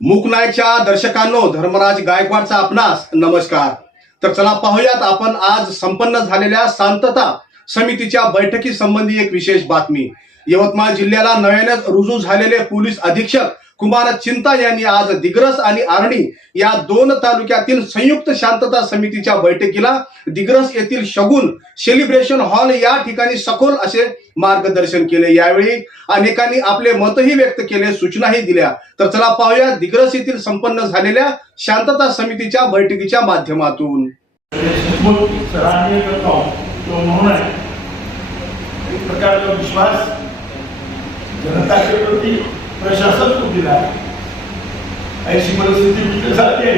मुकनायच्या दर्शकांनो धर्मराज गायकवाडचा आपणास नमस्कार. तर चला पाहूयात आपण आज संपन्न झालेल्या शांतता समितीच्या बैठकी संबंधी एक विशेष बातमी. यवतमाळ जिल्ह्याला नव्यानेच रुजू झालेले पोलीस अधीक्षक कुमार चिंता यांनी आज दिग्रस आणि आर्णी या दोन तालुक्यातील संयुक्त शांतता समितीच्या बैठकीला दिग्रस येथील शगुन सेलिब्रेशन हॉल या ठिकाणी सखोल असे मार्गदर्शन केले. यावेळी अनेकांनी आपले मतही व्यक्त केले सूचनाही दिल्या. तर चला पाहूया दिग्रस येथील संपन्न झालेल्या शांतता समितीच्या बैठकीच्या माध्यमातून. एक प्रकार का विश्वास जनता के प्रति प्रशासन को दिला ऐसी परिस्थिति उनके साथ है।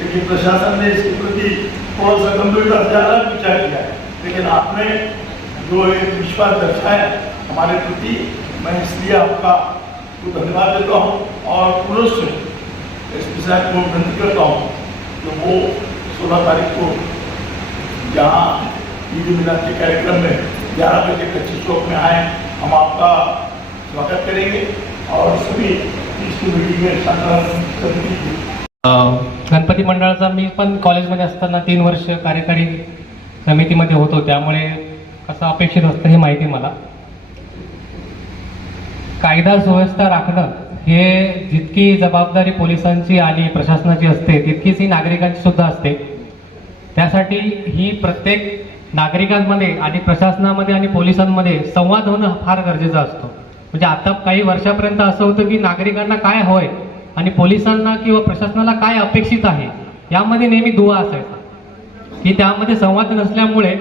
लेकिन प्रशासन ने इसके प्रति थोड़ा सा गंभीरता से अलग विचार किया लेकिन आपने जो एक विश्वास दर्शाया, हमारे प्रति मैं इसलिए आपका धन्यवाद देता हूँ और पुनः एस पी साहब को विनती करता हूँ कि वो सोलह तारीख को यहाँ ईद मिलाद के कार्यक्रम में ग्यारह बजे कच्ची चौक में आए। हम आपका स्वागत करेंगे और सभी इसकी मीटिंग में समिति गणपती मंडळाचा मी पण कॉलेजमध्ये असताना तीन वर्ष कार्यकारी समितीमध्ये होतो त्यामुळे कसं अपेक्षित असतं हे माहिती मला. कायदा सुव्यवस्था राखणं हे जितकी जबाबदारी पोलिसांची आणि प्रशासनाची असते तितकीच ही नागरिकांची सुद्धा असते. त्यासाठी ही प्रत्येक नागरिकांमध्ये आणि प्रशासनामध्ये आणि पोलिसांमध्ये संवाद होणं फार गरजेचं असतो. म्हणजे आता काही वर्षापर्यंत असं होतं की नागरिकांना काय होय आणि पोलिसांना किंवा प्रशासनाला काय अपेक्षित आहे यामध्ये नेहमी दुवा असायचा. की त्यामध्ये संवाद नसल्यामुळे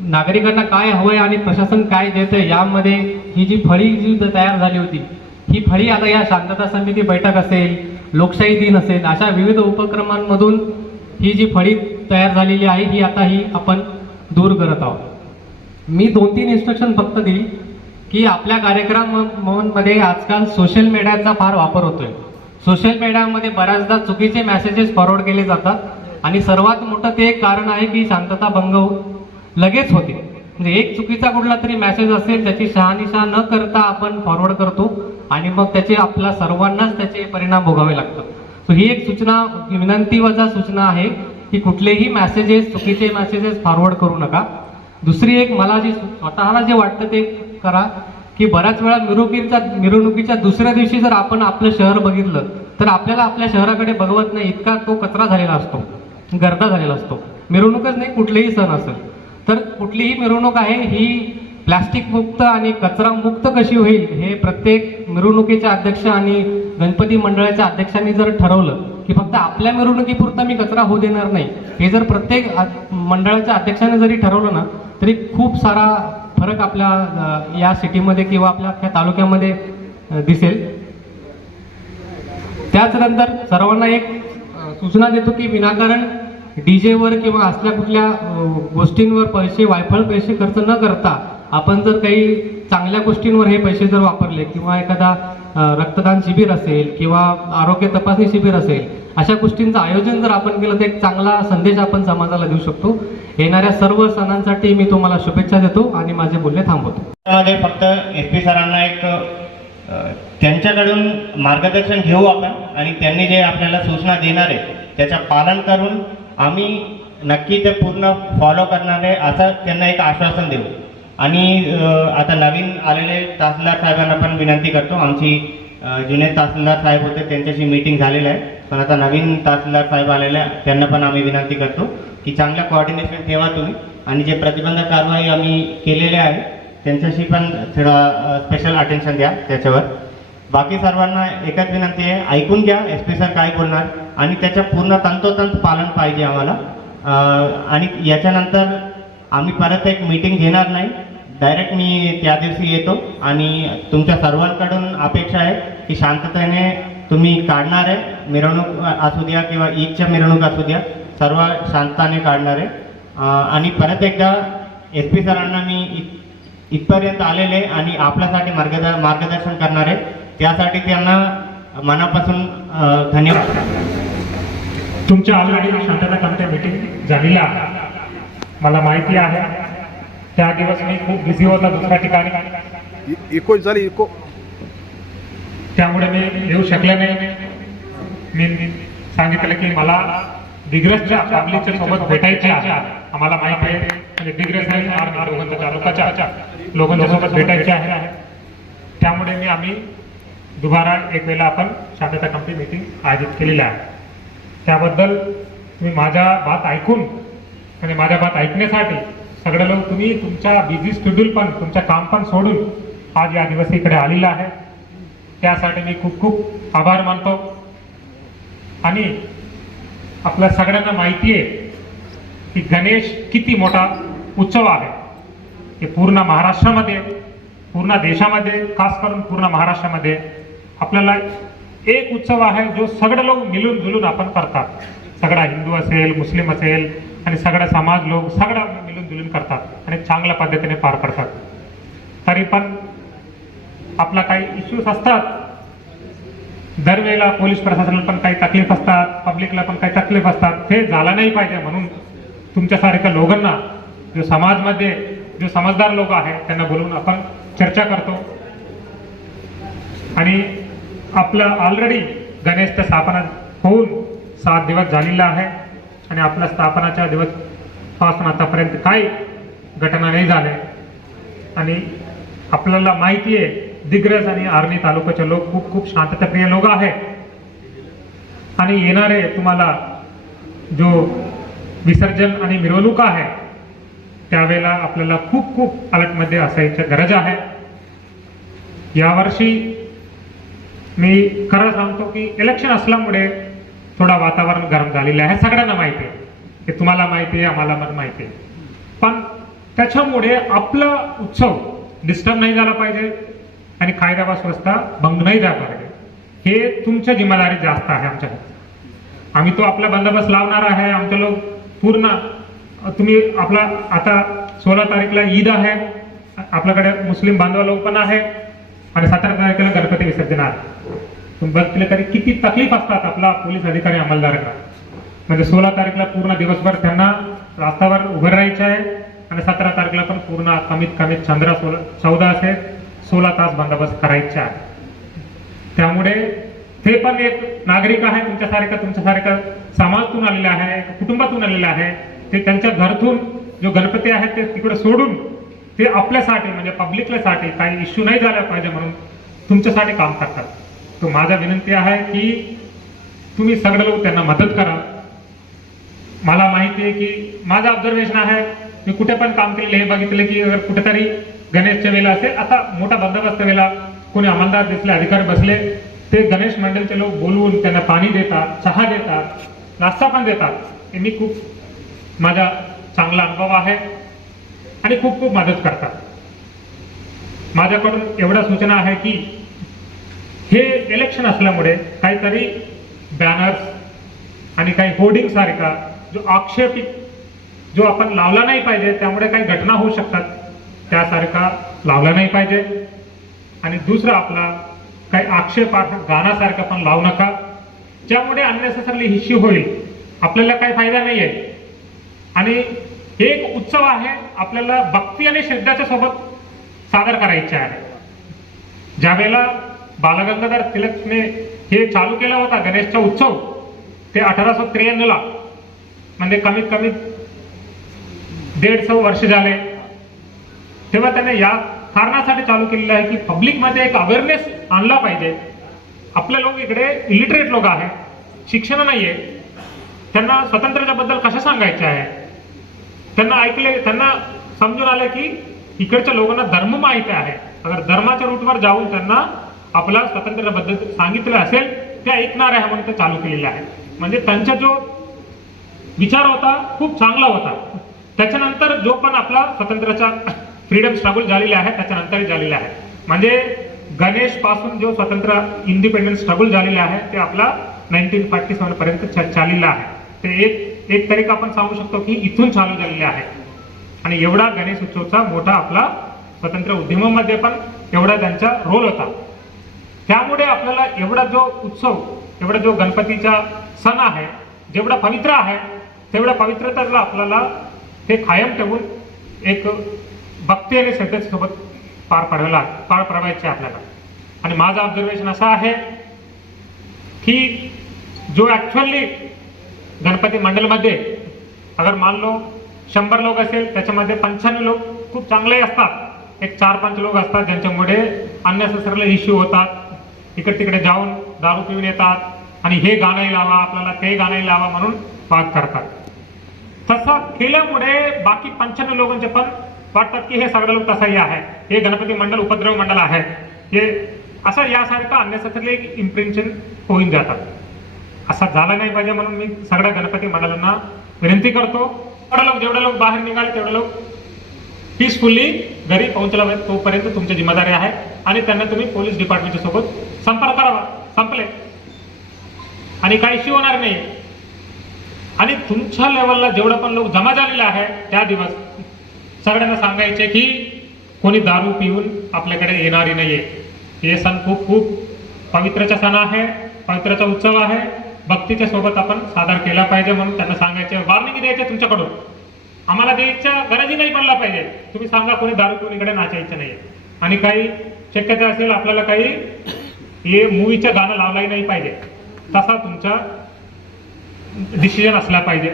नागरिकांना काय हवंय आणि प्रशासन काय देतं यामध्ये ही जी फळी जी तयार झाली होती ही फळी आता या शांतता समिती बैठक असेल लोकशाही दिन असेल अशा विविध उपक्रमांमधून ही जी फळी तयार झालेली आहे ही आता ही आपण दूर करत आहोत. मी दोन तीन इन्स्ट्रक्शन फक्त दिली. की आपल्या कार्यक्रमांमध्ये आजकाल सोशल मीडियाचा फार वापर होतोय. सोशल मीडियामध्ये बऱ्याचदा चुकीचे मेसेजेस फॉरवर्ड केले जातात आणि सर्वात मोठं ते एक कारण आहे की शांतता भंग हो- लगेच होते. म्हणजे एक चुकीचा कुठला तरी मेसेज असेल त्याची शहानिशा न करता आपण फॉरवर्ड करतो आणि मग त्याचे आपल्या सर्वांनाच त्याचे परिणाम भोगावे लागतात. सो ही एक सूचना विनंती वजा सूचना आहे की कुठलेही मेसेजेस चुकीचे मेसेजेस फॉरवर्ड करू नका. दुसरी एक मला जी स्वतःला जे वाटतं ते करा की बऱ्याच वेळा मिरवणुकीच्या मिरवणुकीच्या दुसऱ्या दिवशी जर आपण आपलं शहर बघितलं तर आपल्याला आपल्या शहराकडे बघवत नाही इतका तो कचरा झालेला असतो गर्दा झालेला असतो. मिरवणूकच नाही कुठलेही सण असेल. तर कुठलीही मिरवणूक आहे ही प्लास्टिक मुक्त आणि कचरा मुक्त कशी होईल हे प्रत्येक मिरवणुकीचे अध्यक्ष आणि गणपती मंडळाच्या अध्यक्षांनी जर ठरवलं की फक्त आपल्या मिरवणुकीपुरता मी कचरा होऊ देणार नाही हे जर प्रत्येक मंडळाच्या अध्यक्षाने जरी ठरवलं ना तरी खूप सारा फरक आपल्या या सिटीमध्ये किंवा आपल्या अख्ख्या तालुक्यामध्ये दिसेल. त्याचनंतर सर्वांना एक सूचना देतो की विनाकारण डीजेवर किंवा असल्या कुठल्या गोष्टींवर पैसे वायफळ पैसे खर्च न करता आपण जर काही चांगल्या गोष्टींवर हे पैसे जर वापरले किंवा एखादा रक्तदान शिबिर असेल किंवा आरोग्य तपासणी शिबिर असेल अशा गोष्टींचं आयोजन जर आपण केलं तर एक चांगला संदेश आपण समाजाला देऊ शकतो. येणाऱ्या सर्व सणांसाठी मी तुम्हाला शुभेच्छा देतो आणि माझे बोलणे थांबवतो. त्यामध्ये फक्त एस पी सरांना एक त्यांच्याकडून मार्गदर्शन घेऊ आपण आणि त्यांनी जे आपल्याला सूचना देणार आहे त्याचं पालन करून आम्ही नक्की ते पूर्ण फॉलो करणार आहे असं त्यांना एक आश्वासन देऊ. आणि आता नवीन आलेले तहसीलदार साहेबांना पण विनंती करतो. आमची जुने तहसीलदार साहेब होते त्यांच्याशी मीटिंग झालेलं आहे. पण आता नवीन तहसीलदार साहेब आलेले त्यांना पण आम्ही विनंती करतो. की चांगलं कोऑर्डिनेशन ठेवा तुम्ही. आणि जे प्रतिबंधक कारवाई आम्ही केलेल्या आहे त्यांच्याशी पण थोडा स्पेशल अटेन्शन द्या त्याच्यावर. बाकी सर्वांना एकच विनंती आहे ऐकून घ्या एस पी सर काय बोलणार. आणि त्याचं पूर्ण तंतोतंत पालन पाहिजे आम्हाला. आणि याच्यानंतर आम्ही परत एक मीटिंग घेणार नाही. डायरेक्ट मी त्या दिवशी येतो. आणि तुमच्या सर्वांकडून अपेक्षा आहे की शांततेने तुम्ही काढणार आहे. मिरवणूक असू द्या किंवा ईदच्या मिरवणूक असू द्या. सर्व शांतताने काढणार. आणि परत एकदा एस पी सरांना मी इत- इथपर्यंत आलेले आणि आपल्यासाठी मार्गद मार्गदर्शन करणारे. त्यासाठी त्यांना मनापासून धन्यवाद. तुमच्या ऑलरेडी शांतता कमिटी मीटिंग झालेली आहे. मला माहिती आहे त्या दिवस मी खूप बिझी होता दुसऱ्या ठिकाणी. इको झाली इको त्यामुळे मी येऊ शकले नाही. मी सांगितलं की मला दिग्रसच्या फॅमिलीच्या सोबत भेटायच्या. आम्हाला माहिती आहे. म्हणजे दिग्रस आणि आर्मी तालुकाच्या लोकांच्या सोबत भेटायचे आहे. त्यामुळे मी आम्ही दुबारा एक वेळेला आपण शांतता कमिटी मीटिंग आयोजित केलेली आहे. त्याबद्दल तुम्ही माझ्या बात ऐकून आणि माझ्या बात ऐकण्यासाठी सगळे लोक तुम्ही तुमच्या बिझी शेड्यूल पण तुमचं काम पण सोडून आज या दिवस इकडे आलेला आहे. त्यासाठी मी खूप खूप आभार मानतो. आणि आपल्या सगळ्यांना माहिती आहे की गणेश किती मोठा उत्सव आहे. हे पूर्ण महाराष्ट्रामध्ये पूर्ण देशामध्ये खास करून पूर्ण महाराष्ट्रामध्ये आपल्याला एक उत्सव आहे जो सगळे लोक मिळून जुलून आपण करतात. सगळा हिंदू असेल मुस्लिम असेल आणि सगळा समाज लोक सगळा मिळून जुलून करतात आणि चांगल्या पद्धतीने पार पडतात. तरी पण आपला काही इश्यूज असतात दरवेळेला पोलीस प्रशासनाला पण काही तकलीफ असतात पब्लिकला पण काही तकलीफ असतात. ते झालं नाही पाहिजे म्हणून तुमच्यासारख्या लोकांना जो समाजमध्ये जो समजदार लोक आहेत त्यांना बोलवून आपण चर्चा करतो. आणि आपलं ऑलरेडी गणेशच्या स्थापना होऊन सात दिवस झालेला आहे. आणि आपल्या स्थापनाच्या दिवसपासून आतापर्यंत काही घटना नाही झाल्या. आणि आपल्याला माहिती आहे दिग्रज आणि आर्णी तालुक्याचे लोक खूप खूप शांतताप्रिय लोक आहेत. आणि येणारे तुम्हाला जो विसर्जन आणि मिरवणूक आहे त्यावेळेला आपल्याला खूप खूप अलर्टमध्ये असायची गरज आहे. यावर्षी मी खरं सांगतो की इलेक्शन असल्यामुळे थोडा वातावरण गरम झालेलं आहे. सगळ्यांना माहिती आहे. हे तुम्हाला माहिती आहे आम्हाला पण माहिती आहे. पण त्याच्यामुळे आपला उत्सव डिस्टर्ब नाही झाला पाहिजे. आणि कायदा व व्यवस्था भंग नाही जाणार आहे हे तुमच्या जिम्मेदारी जास्त आहे आमच्या. आम्ही तो आपला बंदोबस्त लावणार आहे आमचे लोक पूर्ण तुम्ही आपला आता सोळा तारीखला ईद आहे आपल्याकडे मुस्लिम बांधव लोक पण आहे आणि सतरा तारखेला गणपती विसर्जन आहे तुम्ही बघितलं तरी किती तकलीफ असतात आपला पोलीस अधिकारी अंमलदारांना. म्हणजे सोळा तारीखला पूर्ण दिवसभर त्यांना रस्त्यावर उभं राहायचं आहे आणि सतरा तारखेला पण पूर्ण कमीत कमीत चंद्रा सोळा चौदा असेल सोळा तास बंदोबस्त करायचे आहे. त्यामुळे ते पण एक नागरिक आहे तुमच्यासारखं तुमच्यासारखं समाजातून आलेलं आहे कुटुंबातून आलेले आहे. ते त्यांच्या घरातून जो गणपती आहे ते तिकडे सोडून ते आपल्यासाठी म्हणजे पब्लिकल्यासाठी काही इश्यू नाही झाला पाहिजे म्हणून तुमच्यासाठी काम करतात. तो माझा विनंती आहे की तुम्ही सगळे लोक त्यांना मदत करा. मला माहिती आहे की माझं ऑब्झर्वेशन आहे मी कुठे पण काम केलेलं हे बघितलं की अगर कुठेतरी गणेशच्या वेळेला असेल. आता मोठा बंदोबस्त वेळेला कोणी अंमलदार दिसले अधिकारी बसले ते गणेश मंडळचे लोक बोलवून त्यांना पाणी देतात चहा देतात नाश्ता पण देतात. यांनी मी खूप माझा चांगला अनुभव आहे आणि खूप खूप मदत करतात. माझ्याकडून एवढा सूचना आहे की हे इलेक्शन असल्यामुळे काहीतरी बॅनर्स आणि काही होर्डिंग सारखा जो आक्षेपित जो आपण लावला नाही पाहिजे त्यामुळे काही घटना होऊ शकतात. त्यासारखा लावला नाही पाहिजे. आणि दुसरा आपला काही आक्षेपार्ह गाण्यासारखं पण लावू नका. ज्यामुळे अननेसेसरली हिशी होईल. आपल्याला काही फायदा नाही आहे आणि हे एक उत्सव आहे आपल्याला भक्ती आणि श्रद्धाच्या सोबत सादर करायचे आहे. ज्यावेळेला बालगंगाधर तिलकने हे चालू केला होता गणेशचा उत्सव ते अठराशे त्र्याण्णवला म्हणजे कमीत कमी दीडशे वर्ष झाले. तेव्हा त्याने या कारणासाठी चालू केलेलं आहे की पब्लिकमध्ये एक अवेअरनेस आणला पाहिजे. आपले लोक इकडे इलिटरेट लोक आहेत. शिक्षण नाहीये. त्यांना स्वातंत्र्याच्याबद्दल कसं सांगायचं आहे? त्यांना ऐकले त्यांना समजून आलं की इकडच्या लोकांना धर्म माहिती आहे. अगर धर्माच्या रूटवर जाऊन त्यांना आपला स्वातंत्र्याबद्दल सांगितलं असेल ते ऐकणार आहे म्हणून ते चालू केलेले आहे. म्हणजे त्यांचा जो विचार होता खूप चांगला होता. त्याच्यानंतर जो पण आपला स्वातंत्र्याचा फ्रीडम स्ट्रगल झालेला आहे त्याच्यानंतर झालेला आहे म्हणजे गणेशपासून जो स्वतंत्र इंडिपेंडन्स स्ट्रगल झालेला आहे ते आपला नाईन्टीन फोर्टी सेव्हन पर्यंत चाललेला आहे. ते एक एक तरीका आपण सांगू शकतो की इथून चालू झालेले आहे. आणि एवढा गणेश उत्सवचा मोठा आपला स्वतंत्र उद्यमामध्ये पण एवढा त्यांचा रोल होता. त्यामुळे आपल्याला एवढा जो उत्सव एवढा जो गणपतीचा सण आहे जेवढा पवित्र आहे तेवढ्या पवित्रतेला आपल्याला ते कायम ठेवून एक भक्ती आणि श्रद्धेसोबत पार पडायला पार पाडवायचे आपल्याला. आणि माझं ऑब्झर्वेशन असं आहे की जो ॲक्च्युअली गणपती मंडळमध्ये अगर मान लो शंभर लोक असेल त्याच्यामध्ये पंच्याण्णव लोक खूप चांगले असतात. एक चार पाच लोक असतात ज्यांच्यामुळे अननेसेसरली इश्यू होतात. इकडे तिकडे जाऊन दारू पिऊन येतात आणि हे गाणंही लावा आपल्याला ते गाणंही लावा म्हणून वाद करतात. तसं केल्यामुळे बाकी पंच्याण्णव लोकांचे पण वाटतात की हे सगळं लोक तसंही आहे. हे गणपती मंडळ उपद्रव मंडळ आहे. हे असं यासारखं आणण्यासाठी एक इम्प्रेशन होऊन जातात असं झालं नाही पाहिजे म्हणून मी सगळ्या गणपती मंडळांना विनंती करतो. तेवढे लोक जेवढे लोक बाहेर निघाले तेवढे लोक पीसफुल्ली घरी पोहोचला पाहिजे. तोपर्यंत तुमची जिम्मेदारी आहे आणि त्यांना तुम्ही पोलीस डिपार्टमेंटच्या सोबत संपर्क करावा. संपले. आणि काही इश्यू होणार नाही. आणि तुमच्या लेवलला जेवढं पण लोक जमा झालेले आहे त्या दिवस सगळ्यांना सांगायचे की कोणी दारू पिऊन आपल्याकडे येणारी नाहीये. हे सण खूप खूप पवित्रचा सण आहे पवित्रचा उत्सव आहे. भक्तीच्या सोबत आपण सादर केला पाहिजे म्हणून त्यांना सांगायचे वार्निंग द्यायचे तुमच्याकडून. आम्हाला द्यायच्या गरजही नाही पडला पाहिजे. तुम्ही सांगा कोणी दारू पिऊन इकडे नाचायचं नाही आणि काही शक्यता असेल आपल्याला काही हे मूवीचं गाणं लावलाही नाही पाहिजे. तसा तुमचा डिसिजन असला पाहिजे.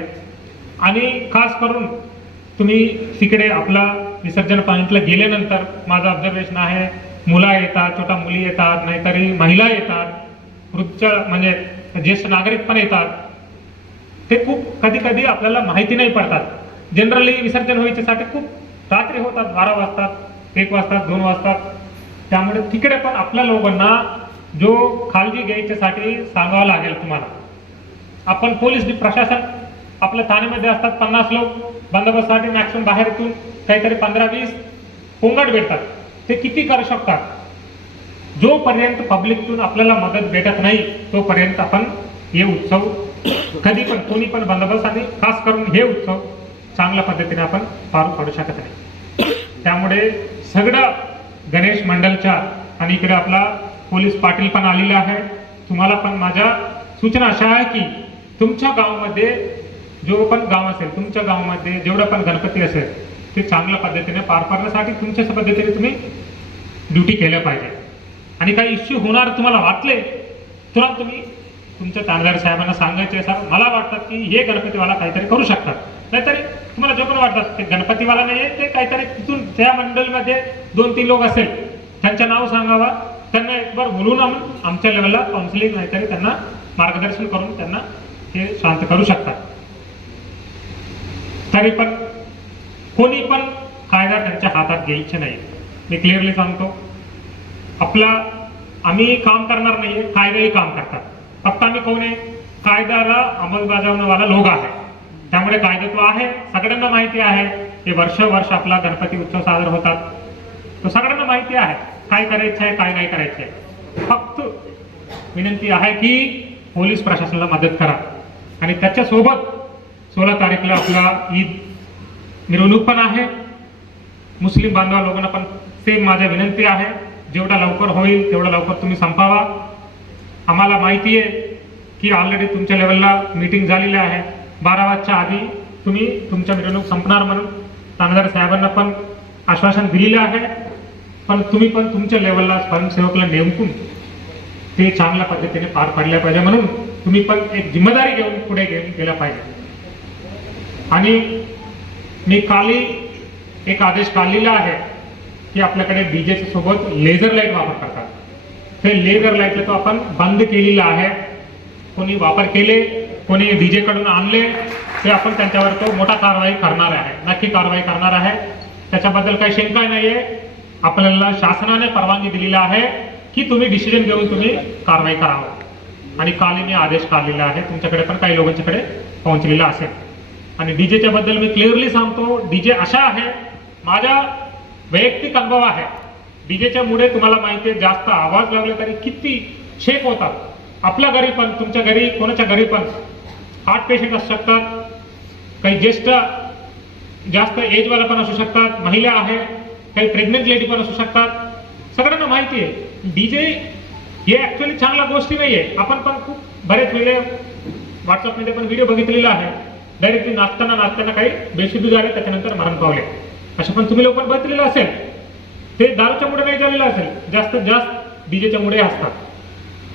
आणि खास करून तुम्ही तिकडे आपला विसर्जन पॉईंटला गेल्यानंतर माझं ऑब्झर्वेशन आहे मुला येतात छोटा मुली येतात नाहीतरी महिला येतात वृद्ध म्हणजे ज्येष्ठ नागरिक पण येतात. ते खूप कधी कधी आपल्याला माहिती नाही पडतात. जनरली विसर्जन व्हायच्यासाठी खूप रात्री होतात बारा वाजतात एक वाजतात दोन वाजतात. त्यामुळे तिकडे पण आपल्या लोकांना जो काळजी घ्यायच्यासाठी सांगावं लागेल तुम्हाला. आपण पोलीस प्रशासन आपल्या ठाण्यामध्ये असतात पन्नास लोक. बंदोबस्तासाठी मॅक्सिमम बाहेरतून काहीतरी पंधरा वीस पोंगट भेटतात. ते किती करू शकतात? जोपर्यंत पब्लिकतून आपल्याला मदत भेटत नाही तोपर्यंत आपण हे उत्सव कधी पण कोणी पण बंदोबस्त आणि खास करून हे उत्सव चांगल्या पद्धतीने आपण पार पाडू शकत नाही. त्यामुळे सगळं गणेश मंडळच्या आणि इकडे आपला पोलीस पाटील पण आलेला आहे तुम्हाला पण माझ्या सूचना अशा आहे की तुमच्या गावामध्ये जो पण गाव असेल तुमच्या गावामध्ये जेवढं पण गणपती असेल ते चांगल्या पद्धतीने पार पाडण्यासाठी तुमच्या पद्धतीने तुम्ही ड्युटी केल्या पाहिजे. आणि काही इश्यू होणार तुम्हाला वाटले तुरंत तुम्ही तुमच्या तांदळार साहेबांना सांगायचे सर मला वाटतं की हे गणपतीवाला काहीतरी करू शकतात. नाहीतरी तुम्हाला जो पण वाटतात ते गणपतीवाला नाही ते काहीतरी तिथून त्या मंडळमध्ये दोन तीन लोक असेल त्यांचं नाव सांगावा त्यांना एक बार बोलून आम्ही आमच्या लेवलला काउन्सिलिंग नाहीतरी त्यांना मार्गदर्शन करून त्यांना हे शांत करू शकतात. तरी पण कोणी पण कायदा त्यांच्या हातात घ्यायचे नाही. मी क्लिअरली सांगतो. आपला आम्ही काम करणार नाहीये कायदाही काम करतात. फक्त आम्ही कोण आहे? कायद्याला अंमलबजावणीवाला लोक आहे. त्यामुळे कायदा तो आहे सगळ्यांना माहिती आहे. की वर्ष वर्ष आपला गणपती उत्सव साजरा होतात. तो सगळ्यांना माहिती आहे काय करायचं आहे काय नाही करायचं आहे. फक्त विनंती आहे की पोलीस प्रशासनाला मदत करा. आणि त्याच्यासोबत सोळा तारीखला आपला ईद मिरवणूक पण आहे. मुस्लिम बांधवा लोकांना पण सेम माझ्या विनंती आहे. जेवढा लवकर होईल तेवढा लवकर तुम्ही संपावा. आम्हाला माहिती आहे की ऑलरेडी तुमच्या लेवलला मीटिंग झालेली आहे. बारा वाजच्या आधी तुम्ही तुमच्या मिरवणूक संपणार म्हणून. तानादार साहेबांना पण आश्वासन दिलेलं आहे. पण तुम्ही पण तुमच्या लेवलला स्वयंसेवकला नेमकून ते चांगल्या पद्धतीने पार पाडल्या पाहिजे म्हणून तुम्ही पण एक जिम्मेदारी घेऊन पुढे घेऊन गेला पाहिजे. आणि मी काली एक आदेश काढलेला आहे की आपल्याकडे डीजेच्या सोबत लेझर लाइट वापर करतात. ते लेझर लाईटला तो आपण बंद केलेला आहे. कोणी वापर केले कोणी डीजे कडून आणले ते आपण त्यांच्यावर तो मोठा कारवाई करणार आहे. नक्की कारवाई करणार आहे. त्याच्याबद्दल काही शंका नाहीये. आपल्याला शासनाने परवानगी दिलेली आहे की तुम्ही डिसिजन घेऊन तुम्ही कारवाई करावं. आणि काल मी आदेश काढलेला आहे. तुमच्याकडे पण काही लोकांच्याकडे पोहोचलेला असेल. आणि डीजेच्या बद्दल मी क्लिअरली सांगतो डीजे अशा आहे माझा वैयक्तिक अनुभव आहे. डीजेच्या मुळे तुम्हाला माहिती आहे जास्त आवाज लावले तरी किती छेप होतात. आपल्या घरी पण तुमच्या घरी कोणाच्या घरी पण हार्ट पेशंट असू शकतात काही ज्येष्ठ जास्त एजवाला पण असू शकतात महिला आहे काही प्रेग्नेंट लेडी पण असू शकतात. सगळ्यांना माहिती आहे डीजे हे ॲक्च्युली चांगल्या गोष्टी नाही आहे आपण पण खूप बरेच वेळे व्हॉट्सअपमध्ये पण व्हिडिओ बघितलेला आहे. डायरेक्टली नाचताना नाचताना काही बेशुद्धी झाले त्याच्यानंतर मरण पावले. असे पण तुम्ही लोक बघितलेलं असेल. ते दारूच्या मुळे नाही झालेलं असेल. जास्तीत जास्त डीजेच्या मुळे असतात.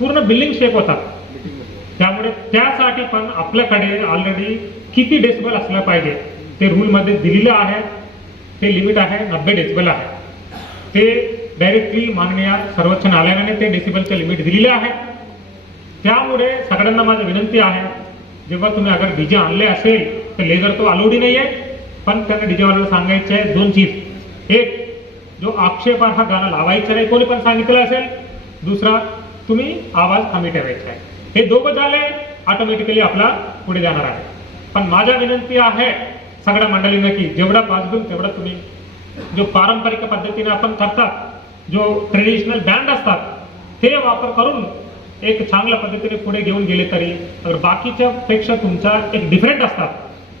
पूर्ण बिल्डिंग शेप होतात. त्यामुळे त्यासाठी पण आपल्याकडे ऑलरेडी किती डेसिबल असलं पाहिजे? ते रूलमध्ये दिलेलं आहे. ते लिमिट आहे. नब्बे डेसिबल आहे. ते डायरेक्टली माननीय सर्वोच्च न्यायालयाने ते डेसिबलचं लिमिट दिलेलं आहे. त्यामुळे सगळ्यांना माझी विनंती आहे जेव्हा तुम्ही अगर डीजे आणले असेल तर लेझर तो अलाउडी नाही आहे. पण त्यांना डीजेवाल्याला सांगायचे आहे दोन चीज. एक जो आक्षेपार्ह गाणं लावायचं नाही कोणी पण सांगितलं असेल. दुसरा तुम्ही आवाज कमी ठेवायचा आहे. हे दोघं झाले ऑटोमॅटिकली आपला पुढे जाणार आहे. पण माझ्या विनंती आहे सगळ्या मंडळींना की जेवढा पॉसिबल तेवढा तुम्ही जो पारंपरिक पद्धतीने आपण करतात जो ट्रेडिशनल बँड असतात ते वापर करून एक चांगल्या पद्धतीने पुढे घेऊन गेले तरी तर बाकीच्या पेक्षा तुमचा एक डिफरंट असतात.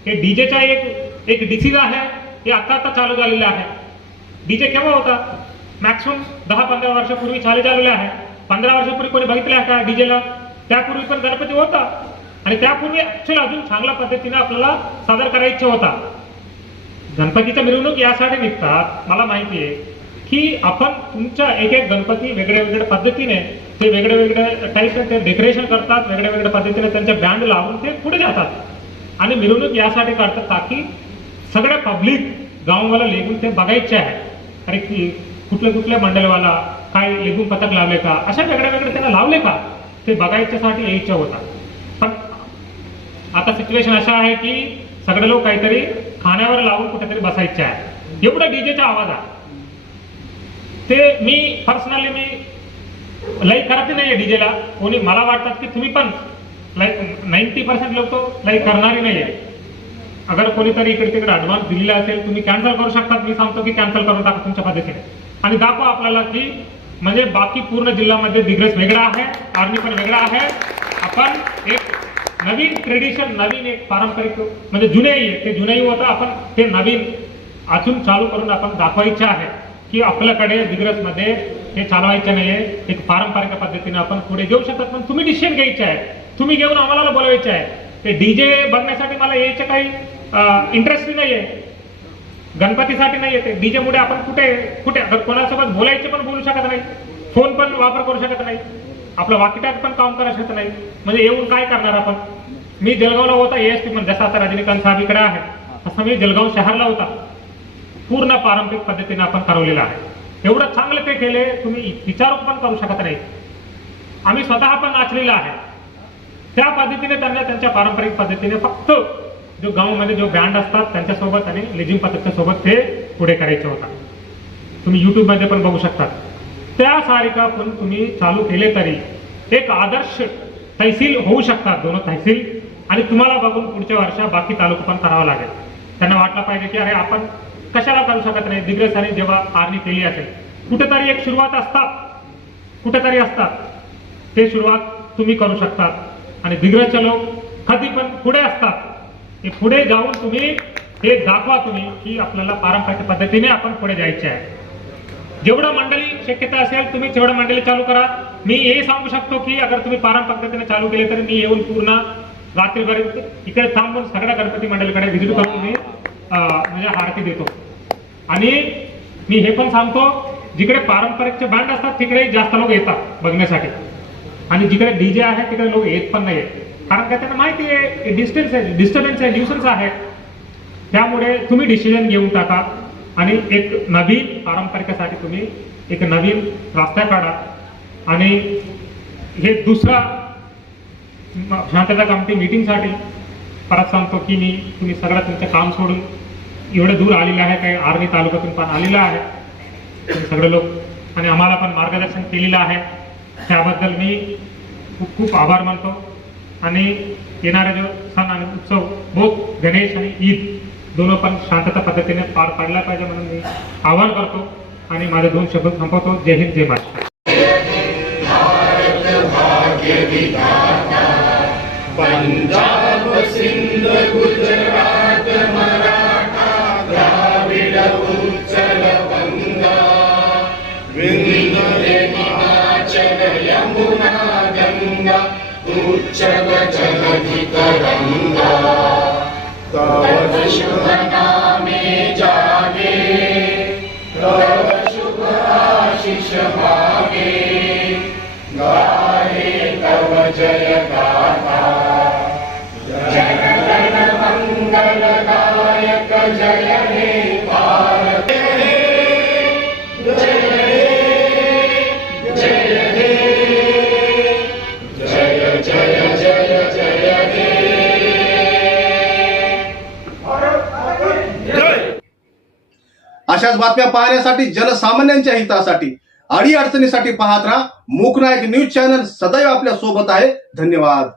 हे डीजेचा एक एक डिसीज आहे हे आता आता चालू झालेलं आहे. डीजे केव्हा होता? मॅक्सिमम दहा पंधरा वर्षापूर्वी चालू झालेले आहे. पंधरा वर्षापूर्वी कोणी बघितलं आहे का डीजेला? त्यापूर्वी पण गणपती होता. आणि त्यापूर्वी ऍक्च्युअली अजून चांगल्या पद्धतीने आपल्याला सादर करायचा होता. गणपतीच्या मिरवणूक यासाठी निघतात. मला माहिती आहे की आपण तुमच्या एक एक गणपती वेगळ्या वेगळ्या पद्धतीने ते वेगळे वेगळे टाईपचे ते डेकोरेशन करतात वेगळ्या वेगळ्या पद्धतीने त्यांचे बँड लावून ते पुढे जातात. आणि मिरवणूक यासाठी काढतात ताकी सगळ्या पब्लिक गाववाला लेगून ते बघायचे आहे अरे की कुठल्या कुठल्या मंडळवाला काय लेगून पथक लावले का? अशा वेगळ्या वेगळ्या त्यांना लावले का? ते बघायच्यासाठी यायच्या होता पण आता सिच्युएशन अशा आहे की सगळे लोक काहीतरी खाण्यावर लावून कुठेतरी बसायचे आहे एवढा डीजेचा आवाज आहे. ते मी पर्सनली मी लाईक करत नाहीये डीजेला. कोणी मला वाटतात की तुम्ही पण लाईक नाईन्टी पर्सेंट लोक लाईक करणारे नाहीये. अगर कोणीतरी इकडे तिकडे ऍडव्हान्स दिलेला असेल तुम्ही कॅन्सल करू शकतात. मी सांगतो की कॅन्सल करून टाका तुमच्या पद्धतीने. आणि दाखवा आपल्याला की म्हणजे बाकी पूर्ण जिल्ह्यामध्ये दिग्रस वेगळा आहे आर्मी पण वेगळा आहे. आपण एक नवीन ट्रेडिशन नवीन एक पारंपरिक म्हणजे जुनेही आहे. ते जुनेही होतं. आपण ते नवीन अजून चालू करून आपण दाखवायचे आहे की आपल्याकडे दिग्रसमध्ये हे चालवायचं नाहीये. एक पारंपरिक पद्धतीने आपण पुढे घेऊ शकतात पण तुम्ही डिसिजन घ्यायचे आहे. तुम्ही घेऊन आम्हाला बोलवायचे आहे. ते डीजे बघण्यासाठी मला यायचं काही इंटरेस्ट नाहीये. गणपतीसाठी नाही येते डीजे मुळे आपण कुठे कुठे? अगर कोणासोबत बोलायचे पण बोलू शकत नाही. फोन पण वापर करू शकत नाही. आपलं वाकिटात पण काम करू शकत नाही. म्हणजे येऊन काय करणार आपण? मी जळगावला होता एस पण. जसा आता रजनीकांत साहेब इकडे आहे. तसं मी जळगाव शहरला होता. पूर्ण पारंपरिक पद्धतीने आपण ठरवलेलं आहे. एवढं चांगलं ते केले तुम्ही विचार पण करू शकत नाही. आम्ही स्वतः पण नाचलेलं आहे. त्या पद्धतीने त्यांना त्यांच्या पारंपरिक पद्धतीने फक्त जो गावमध्ये जो बँड असतात त्यांच्यासोबत आणि लेझिम पथकच्या सोबत ते पुढे करायचे होता तुम्ही यूट्यूबमध्ये पण बघू शकता त्या सारिका पण तुम्ही चालू केले तरी एक आदर्श तहसील होऊ शकतात दोन तहसील. आणि तुम्हाला बघून पुढच्या वर्षा बाकी तालुका पण करावा लागेल. त्यांना वाटलं पाहिजे की अरे आपण कशाला करू शकत नाही? दिग्रसाने जेव्हा आरणी केली असेल. कुठेतरी एक सुरुवात असतात. कुठेतरी असतात. ते सुरुवात तुम्ही करू शकता आणि दिग्रसचे लोक कधी पण पुढे असतात. ते पुढे जाऊन तुम्ही हे दाखवा तुम्ही की आपल्याला पारंपरिक पद्धतीने आपण पुढे जायचे आहे. जेवढं मंडळी शक्यता असेल तुम्ही तेवढं मंडळी चालू करा. मी हे सांगू शकतो की अगर तुम्ही पारंपरिक पद्धतीने चालू केले तर मी येऊन पूर्ण रात्रीपर्यंत इकडे थांबून सगळ्या गणपती मंडळीकडे व्हिजिट करून मी म्हणजे आरती देतो. आणि मी हे पण सांगतो जिकडे पारंपरिकचे बँड असतात तिकडे जास्त लोक येतात बघण्यासाठी. आणि जिकडे डीजे आहे तिकडे लोक येत पण नाही कारण का त्यांना माहिती आहे डिस्टन्स आहे डिस्टर्बन्स आहे न्यूसन्स आहे. त्यामुळे तुम्ही डिसिजन घेऊन टाका. आणि एक नवीन पारंपरिकासाठी तुम्ही एक नवीन रास्ता काढा. आणि हे दुसरा शांतता कमिटी मीटिंगसाठी परत सांगतो की मी तुम्ही सगळं तुमचं काम सोडून एवढं दूर आलेलं आहे काही आर्वी तालुक्यातून पण आलेलं आहे. सगळे लोक. आणि आम्हाला पण मार्गदर्शन केलेलं आहे. त्याबद्दल मी खूप खूप आभार मानतो. आणि येणारा जो सण आणि उत्सव बोथ गणेश आणि ईद दोनों पण शांतता पद्धतीने पार पाडला पाहिजे म्हणून मी आवाहन करतो. आणि माझे दोन शब्द संपवतो. जय हिंद जय महाराष्ट्र. जगत गङ्गा कव जा मे चागे कव शुभाशिष भागे गाये कव जय गा जगण मङ्गल जय हे अशाच बातम्या पाहण्यासाठी जनसामान्यांच्या हितासाठी अडी अडचणीसाठी पाहत राहा. मूकनायक न्यूज चॅनल सदैव आपल्यासोबत आहे. धन्यवाद.